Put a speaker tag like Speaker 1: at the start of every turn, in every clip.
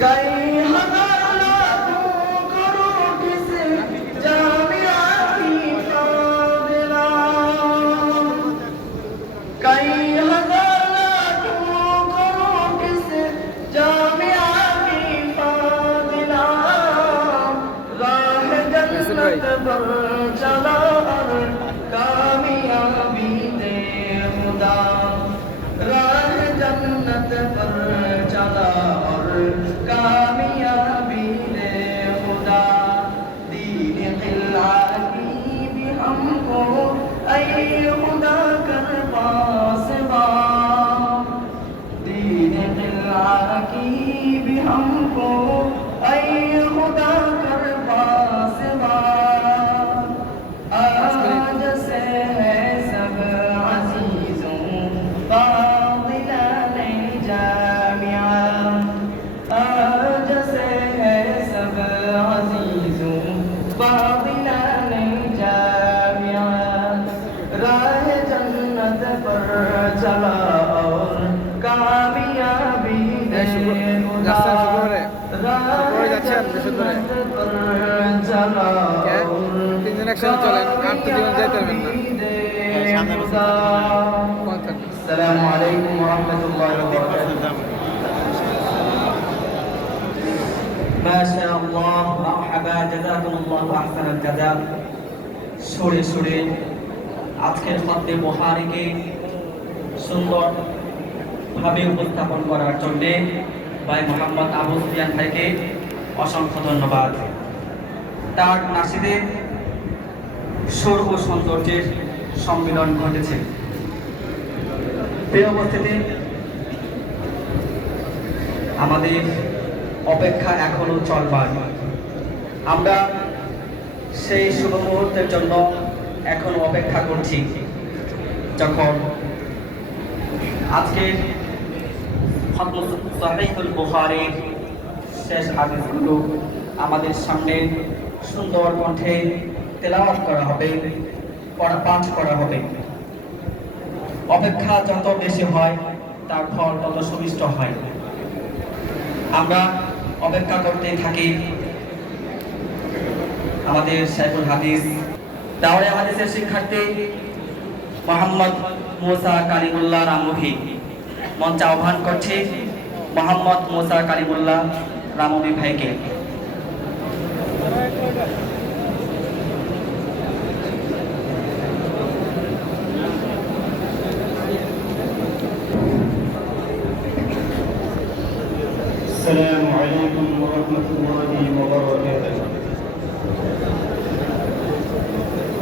Speaker 1: کئی کی بھی ہم کو
Speaker 2: যাচ্ছেন বৃহস্পতিবারে?
Speaker 1: জন্নত پر چلا
Speaker 2: কে?
Speaker 1: اور
Speaker 2: তিনজন একসাথে চলেন আর তো জীবন যাইতে পারবেন না কোন থাকবে?
Speaker 1: السلام عليكم ورحمة الله وبركاته ما شاء الله مرحبا جزاكم الله أحسن الجزاء সুরে সুরে আজকের খদ্দে মহারিকে সুন্দর ভাবে উপস্থাপন করার জন্য ভাই মোহাম্মদ আবু সুফিয়ান ভাইকে অসংখ্য ধন্যবাদ। তার নাসিদে সুর ও সৌন্দর্যের সম্মিলন ঘটেছে। প্রিয় উপস্থিতি, আমাদের অপেক্ষা এখনও চলবার আমরা সেই শুভ মুহূর্তের জন্য এখনও অপেক্ষা করছি, যখন আজকের শেষ হাদিসগুলো আমাদের সামনে সুন্দর কণ্ঠে তেলাওয়াত করা হবে পাঠ করা হবে। অপেক্ষা যত বেশি হয়, তার ফল তত সুমিষ্ট হয়। আমরা অপেক্ষা করতে থাকি। আমাদের সাইফুল হাদিস। দাওরে হাদিসের শিক্ষার্থী মোহাম্মদ মোসা কালিমুল্লাহ রামভি। মঞ্চে আহ্বান করছি মোহাম্মদ মোসা কালিমুল্লাহ রামভি ভাইকে
Speaker 3: السلام عليكم ورحمة الله وبركاته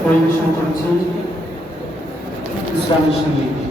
Speaker 3: পরিবেশন করছি ইসলামী সঙ্গীত